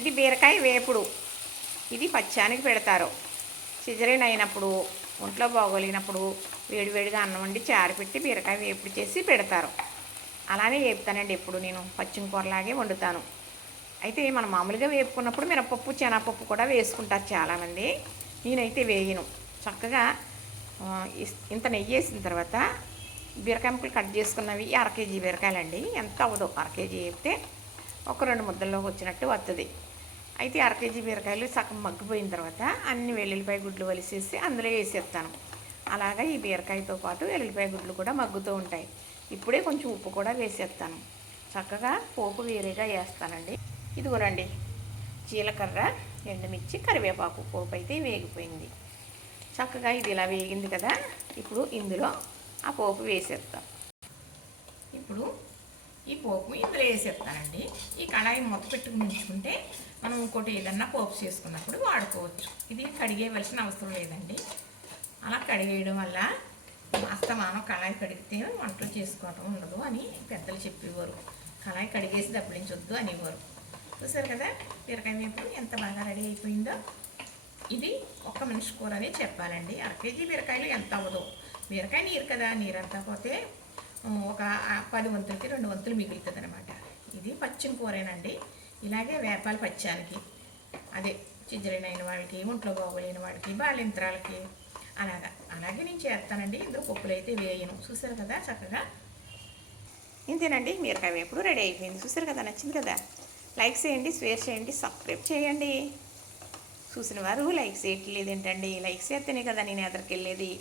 ఇది బీరకాయ వేపుడు. ఇది పచ్చానికి పెడతారు. సిజరీన్ అయినప్పుడు, ఒంట్లో బాగోలేనప్పుడు వేడివేడిగా అన్నం వండి చారు పెట్టి బీరకాయ వేపుడు చేసి పెడతారు. అలానే వేపుతానండి. ఎప్పుడు నేను పచ్చిమ కూరలాగే వండుతాను. అయితే మనం మామూలుగా వేపుకున్నప్పుడు మినపప్పు శనగపప్పు కూడా వేసుకుంటారు చాలామంది. నేనైతే వేయను. చక్కగా ఇంత నెయ్యి వేసిన తర్వాత బీరకాయ ముక్కలు కట్ చేసుకున్నవి అరకేజీ బీరకాయలండి. ఎంత అవ్వదు, అరకేజీ వేపితే ఒక 2 ముద్దల్లోకి వచ్చినట్టు వస్తుంది. అయితే అరకేజీ బీరకాయలు సగం మగ్గిపోయిన తర్వాత అన్ని వెల్లుల్లిపాయ గుడ్లు వలిసేసి అందులో వేసేస్తాను. అలాగా ఈ బీరకాయతో పాటు వెల్లుల్లిపాయ గుడ్లు కూడా మగ్గుతూ ఉంటాయి. ఇప్పుడే కొంచెం ఉప్పు కూడా వేసేస్తాను. చక్కగా పోపు వేరేగా వేస్తానండి. ఇదిగోనండి, జీలకర్ర, ఎండుమిర్చి, కరివేపాకు పోపు అయితే వేగిపోయింది. చక్కగా ఇది ఇలా వేగింది కదా. ఇప్పుడు ఇందులో ఆ పోపు వేసేస్తాం. ఇప్పుడు ఈ పోపు ఇందులో వేసేస్తానండి. ఈ కళాయి మూత పెట్టుకుని ఉంచుకుంటే మనం ఇంకోటి ఏదన్నా పోపు చేసుకున్నప్పుడు వాడుకోవచ్చు. ఇది కడిగేయవలసిన అవసరం లేదండి. అలా కడిగేయడం వల్ల అస్తమానం కళాయి కడిగితే వంటలు చేసుకోవటం ఉండదు అని పెద్దలు చెప్పేవారు. కళాయి కడిగేసి దబ్బించొద్దు అనేవారు. చూసారు కదా బీరకాయ వేపుడు ఎంత బాగా రెడీ అయిపోయిందో. ఇది ఒక్క మనిషి కూర అని చెప్పాలండి. అరకేజీ బీరకాయలు ఎంత అవ్వదు. బీరకాయ నీరు కదా, నీరంతా పోతే ఒక 10 వంతులకి 2 వంతులు మిగులుతుంది అనమాట. ఇది పచ్చిమ కూరేనండి. ఇలాగే వేపాలి పచ్చానికి, అదే సిజరీన్ అయిన వాళ్ళకి, ఒంట్లో బాగోలేని వాళ్ళకి, బాలింతరాలకి అలాగే నేను చేస్తానండి. ఇందులో పప్పులు అయితే వేయను. చూసారు కదా చక్కగా. ఇంతేనండి, బీరకాయ వేపుడు రెడీ అయిపోయింది. చూసారు కదా, నచ్చింది కదా. లైక్ చేయండి, షేర్ చేయండి, సబ్స్క్రైబ్ చేయండి. చూసిన వారు లైక్ చేయట్లేదు ఏంటండి? లైక్ చేస్తేనే కదా నేను ఎదరికెళ్ళేది.